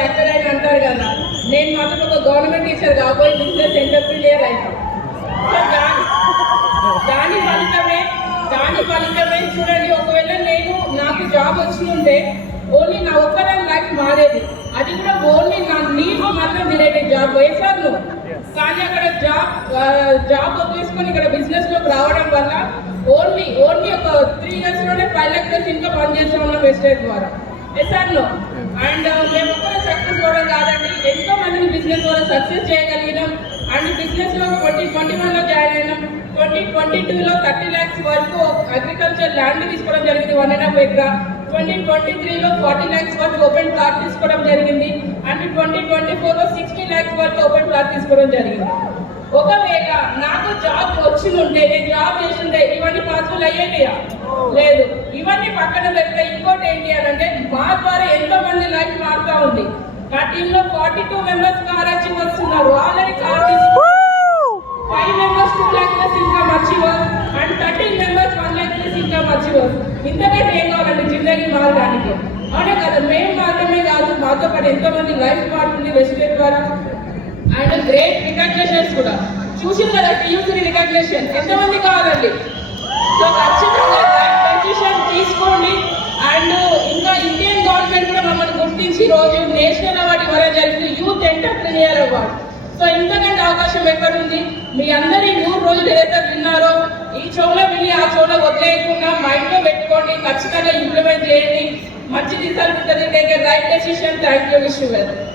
Actor అయినా అంటారు కదా, నేను మాత్రం ఒక గవర్నమెంట్ టీచర్ కాబోయే బిజినెస్ ఎంటర్ప్రీనియర్ అయినా. దాని ఫలితమే చూడండి. ఒకవేళ నాకు జాబ్ వచ్చి ఉంటే ఓన్లీ నా ఒక్కదాని లైఫ్ మారేది, అది కూడా ఓన్లీ నా నీడ్స్ మాత్రం రిలేటెడ్ జాబ్ వేసాను. కానీ అక్కడ జాబ్ వదిలేసుకొని ఇక్కడ బిజినెస్ లోకి రావడం వల్ల ఓన్లీ ఒక 3 years లోనే 5 lakhs ఇంకా పని చేస్తూ ఉన్నాం వెస్టేజ్ ద్వారా. వేసాను. అండ్ మేము ఒక్కరే సక్సెస్ అవ్వడం కాదండి, ఎంతో మందిని బిజినెస్ ద్వారా సక్సెస్ చేయగలిగినాం. అండ్ బిజినెస్ లో 2021 లో జాయిన్ అయినాం. 2022లో 30 lakhs వరకు అగ్రికల్చర్ ల్యాండ్ తీసుకోవడం జరిగింది, 1.5 acre. 2023లో 40 lakhs వరకు ఓపెన్ ప్లాట్ తీసుకోవడం జరిగింది. అండ్ 2024లో 60 lakhs వరకు ఓపెన్ ప్లాట్ తీసుకోవడం జరిగింది. ఒకవేళ నాకు జాబ్ వచ్చి ఉంటే, నేను జాబ్ చేస్తుంటే ఇవన్నీ పాసిబుల్ అయ్యేటియా? లేదు. ఇవన్నీ పక్కన పెడితే ఇంకోటి ఏంటి అని అంటే, మా ద్వారా ఎంతో మంది లైఫ్ మారుతా ఉంది. నా టీంలో 42 members కార్ అచీవర్స్ ఉన్నారు. ఆల్రెడీ కార్ తీసుకున్నారు. 5 members 2 lakhs income achievers and 13 members 1 lakh income achievers. ఇంతకంటే ఏం కావాలండి జిందగీ మారడానికి? అవునే కదా. మేము మాత్రమే కాదు, మాతో పాటు ఎంతో మంది లైఫ్ మారుతుంది వెస్టేజ్ ద్వారా. అండ్ గ్రేట్ రికగ్నిషన్స్ కూడా చూసింది కదా, టీయూసీ రికగ్నిషన్ ఎంతమంది కావాలండి. సో ఖచ్చితంగా డెసిషన్ తీసుకోండి. అండ్ ఇంకా ఇండియన్ గవర్నమెంట్ కూడా మమ్మల్ని గుర్తించి రోజు నేషనల్ అవార్డు ఇవ్వడం జరిగింది, యూత్ ఎంటర్ప్రీనియర్ అవార్డు. సో ఇంతకంటే అవకాశం ఎక్కడుంది? మీ అందరి 100 రోజులు ఏదైతే విన్నారో ఈ చెవులో విని ఆ చెవులో వదిలేయకుండా మైండ్లో పెట్టుకోండి, ఖచ్చితంగా ఇంప్లిమెంట్ చేయండి. మంచి రిజల్ట్ ఉంటుంది. Take a right decision. Thank you. Wish you well.